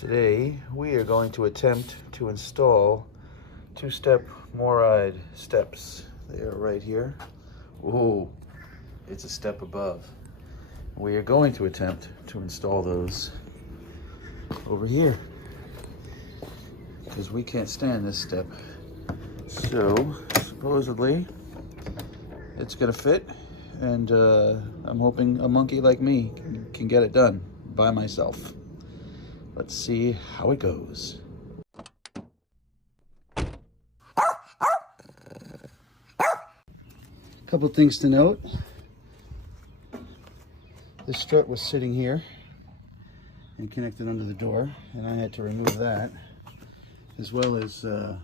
Today we are going to attempt to install two-step MORyde steps. They are right here. Ooh, it's a step above. We are going to attempt to install those over here because we can't stand this step. So supposedly it's gonna fit, and I'm hoping a monkey like me can get it done by myself. Let's see how it goes. Couple things to note. The strut was sitting here and connected under the door, and I had to remove that, as well as that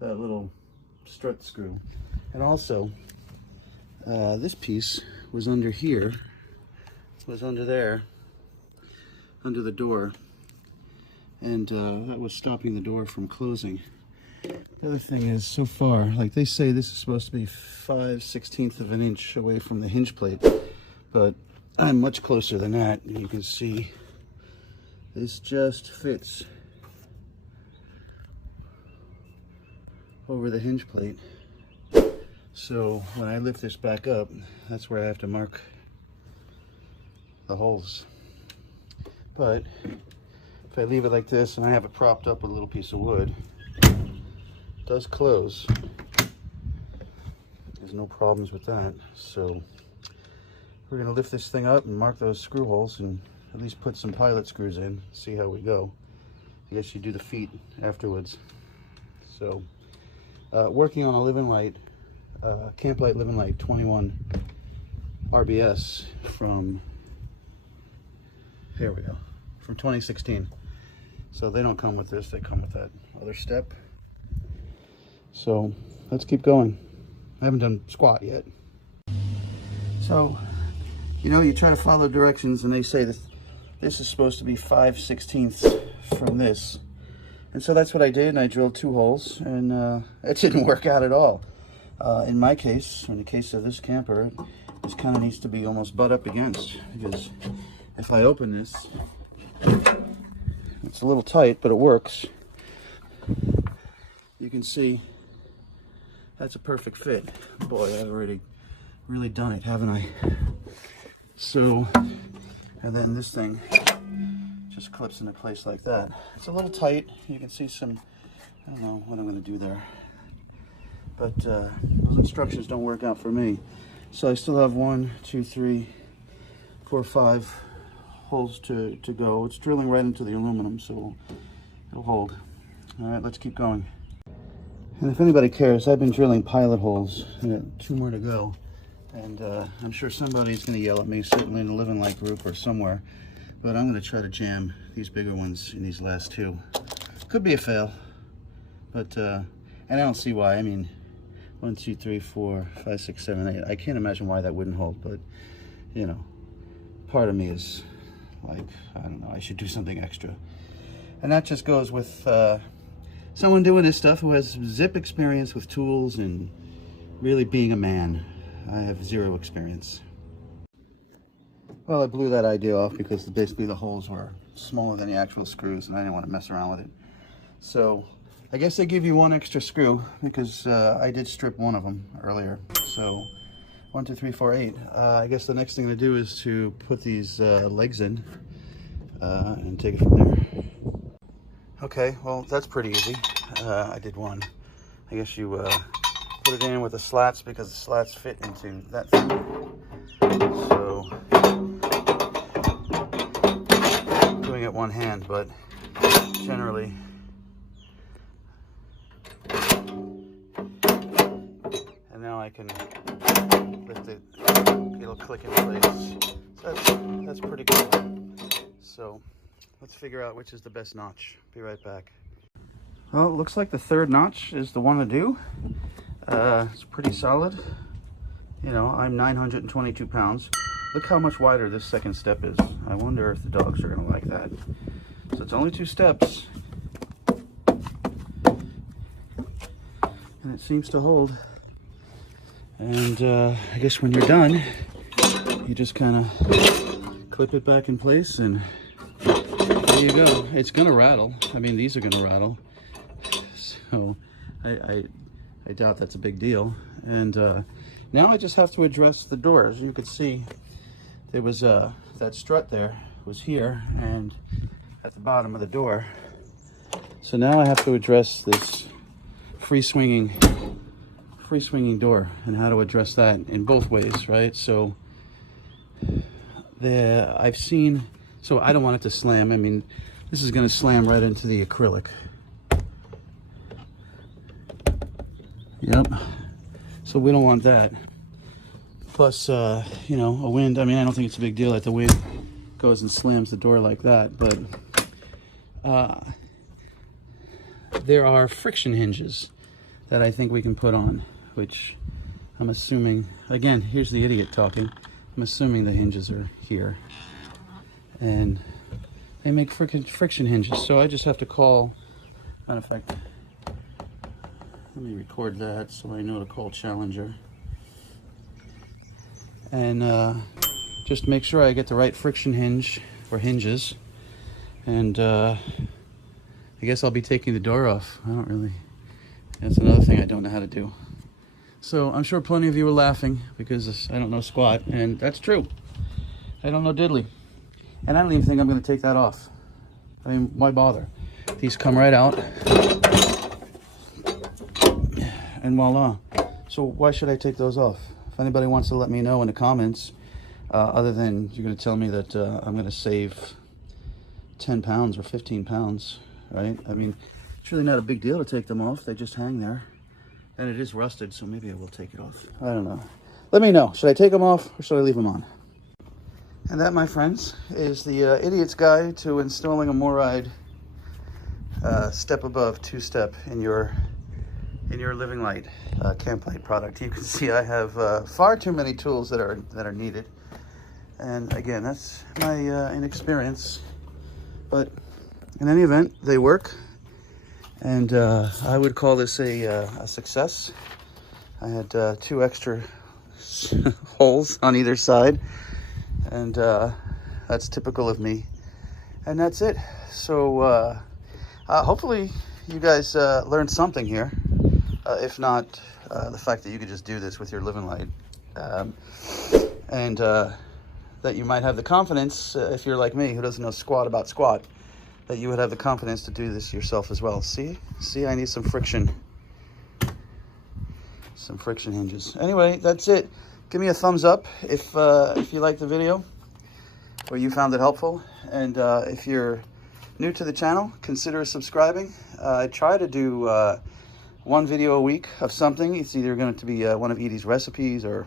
little strut screw. And also, this piece was under here, was under there, under the door, and that was stopping the door from closing. The other thing is, so far, like they say this is supposed to be 5/16 of an inch away from the hinge plate, but I'm much closer than that. You can see this just fits over the hinge plate. So when I lift this back up, that's where I have to mark the holes. But if I leave it like this and I have it propped up with a little piece of wood, it does close. There's no problems with that. So we're going to lift this thing up and mark those screw holes and at least put some pilot screws in, see how we go. I guess you do the feet afterwards. So working on a Living Light, Camp Light Living Light 21 RBS from, here we go, from 2016. So they don't come with this, they come with that other step. So let's keep going. I haven't done squat yet. So, you know, you try to follow directions and they say that this is supposed to be 5/16 from this. And so that's what I did, and I drilled 2 holes, and it didn't work out at all. In my case, in the case of this camper, this kind of needs to be almost butt up against, because if I open this, it's a little tight, but it works. You can see that's a perfect fit. Boy, I've already really done it, haven't I? So, and then this thing just clips into place like that. It's a little tight. You can see some, I don't know what I'm going to do there. But those instructions don't work out for me. So I still have 1, 2, 3, 4, 5 holes to go. It's drilling right into the aluminum, so it'll hold. All right, let's keep going. And if anybody cares, I've been drilling pilot holes. 2 more to go. And I'm sure somebody's going to yell at me, certainly in the Living Light group or somewhere. But I'm going to try to jam these bigger ones in these last 2. Could be a fail, but and I don't see why. I mean, 1, 2, 3, 4, 5, 6, 7, 8. I can't imagine why that wouldn't hold, but you know, part of me is like, I don't know, I should do something extra. And that just goes with someone doing this stuff who has zip experience with tools and really being a man. I have 0 experience. Well, I blew that idea off because basically the holes were smaller than the actual screws, and I didn't want to mess around with it. So I guess they give you 1 extra screw because I did strip 1 of them earlier. So 1, 2, 3, 4, 8. I guess the next thing to do is to put these legs in and take it from there. Okay, well, that's pretty easy. I did 1. I guess you put it in with the slats because the slats fit into that thing. So doing it 1 hand, but generally and now I can lift it, it'll click into place. So that's pretty cool. So let's figure out which is the best notch. Be right back. Well, it looks like the 3rd notch is the one to do. It's pretty solid. You know, I'm 922 pounds. Look how much wider this 2nd step is. I wonder if the dogs are gonna like that. So it's only 2 steps. And it seems to hold. And I guess when you're done, you just kind of clip it back in place and there you go. It's gonna rattle. I mean, these are gonna rattle. So I doubt that's a big deal. And now I just have to address the door. As you could see, there was that strut there was here and at the bottom of the door. So now I have to address this free swinging door and how to address that in both ways, right? So I've seen, so I don't want it to slam. I mean, this is going to slam right into the acrylic. Yep. So we don't want that. Plus, you know, a wind. I mean, I don't think it's a big deal that the wind goes and slams the door like that, but there are friction hinges that I think we can put on, which I'm assuming, again, here's the idiot talking. I'm assuming the hinges are here. And they make friction hinges. So I just have to call, matter of fact, let me record that so I know to call Challenger. And just make sure I get the right friction hinge or hinges. And I guess I'll be taking the door off. I don't really, that's another thing I don't know how to do. So I'm sure plenty of you are laughing because I don't know squat, and that's true. I don't know diddly. And I don't even think I'm going to take that off. I mean, why bother? These come right out. And voila. So why should I take those off? If anybody wants to let me know in the comments, other than you're going to tell me that I'm going to save 10 pounds or 15 pounds, right? I mean, it's really not a big deal to take them off. They just hang there. And it is rusted, so maybe I will take it off. I don't know. Let me know. Should I take them off or should I leave them on? And that, my friends, is the idiot's guide to installing a MORyde step above two-step in your living light, camp light product. You can see I have far too many tools that are needed. And again, that's my inexperience. But in any event, they work. And I would call this a success. I had 2 extra holes on either side, and that's typical of me. And that's it. So hopefully you guys learned something here. If not, the fact that you could just do this with your living light. And that you might have the confidence, if you're like me, who doesn't know squat about squat, that you would have the confidence to do this yourself as well. See, I need some friction hinges. Anyway, that's it. Give me a thumbs up if you liked the video or you found it helpful. And if you're new to the channel, consider subscribing. I try to do 1 video a week of something. It's either going to be one of Edie's recipes or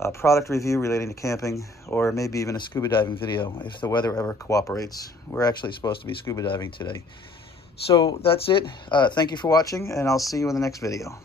a product review relating to camping, or maybe even a scuba diving video if the weather ever cooperates. We're actually supposed to be scuba diving today. So that's it. Thank you for watching, and I'll see you in the next video.